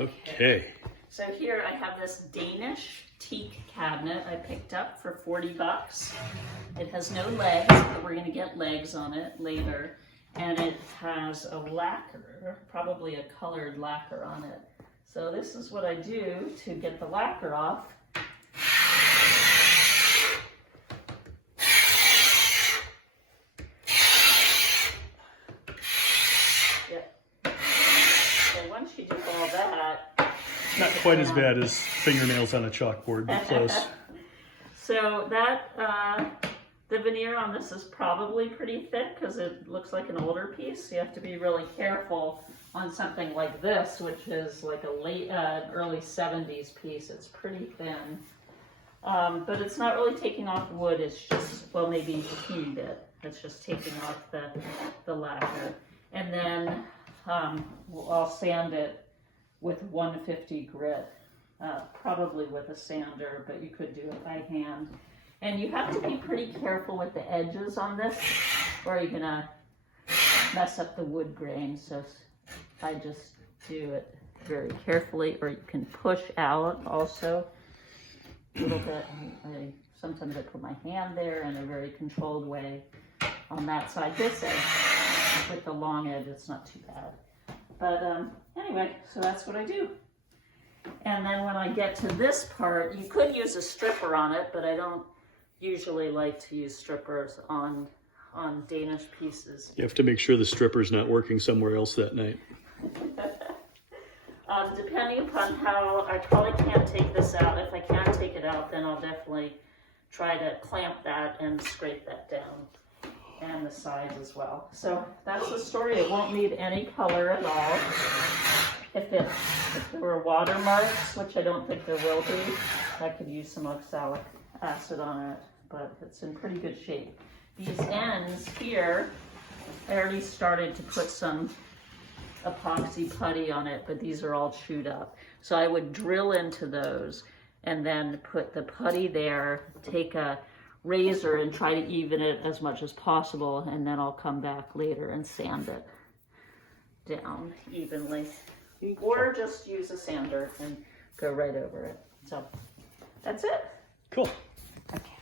Okay. So here I have this Danish teak cabinet I picked up for 40 bucks. It has no legs, but we're gonna get legs on it later. And it has a lacquer, probably a colored lacquer on it. So this is what I do to get the lacquer off. Once you do all that, not quite as bad as fingernails on a chalkboard, but close. So that the veneer on this is probably pretty thick because it looks like an older piece. You have to be really careful on something like this, which is like a late early 70s piece. It's pretty thin, but it's not really taking off wood. It's just, well, maybe a teeny bit. It's just taking off the lacquer, and then I'll sand it with 150 grit, probably with a sander, but you could do it by hand. And you have to be pretty careful with the edges on this, or you're gonna mess up the wood grain. So I just do it very carefully, or you can push out also a little bit. Sometimes I put my hand there in a very controlled way on that side. This edge, with the long edge, it's not too bad. But anyway, so that's what I do. And then when I get to this part, you could use a stripper on it, but I don't usually like to use strippers on Danish pieces. You have to make sure the stripper's not working somewhere else that night. Depending upon how, I probably can't take this out. If I can take it out, then I'll definitely try to clamp that and scrape that down. And the sides as well. So that's the story. It won't need any color at all. If there were watermarks, which I don't think there will be, I could use some oxalic acid on it, but it's in pretty good shape. These ends here, I already started to put some epoxy putty on it, but these are all chewed up. So I would drill into those and then put the putty there, take a razor and try to even it as much as possible, and then I'll come back later and sand it down evenly, or just use a sander and go right over it. So that's it. Cool. Okay.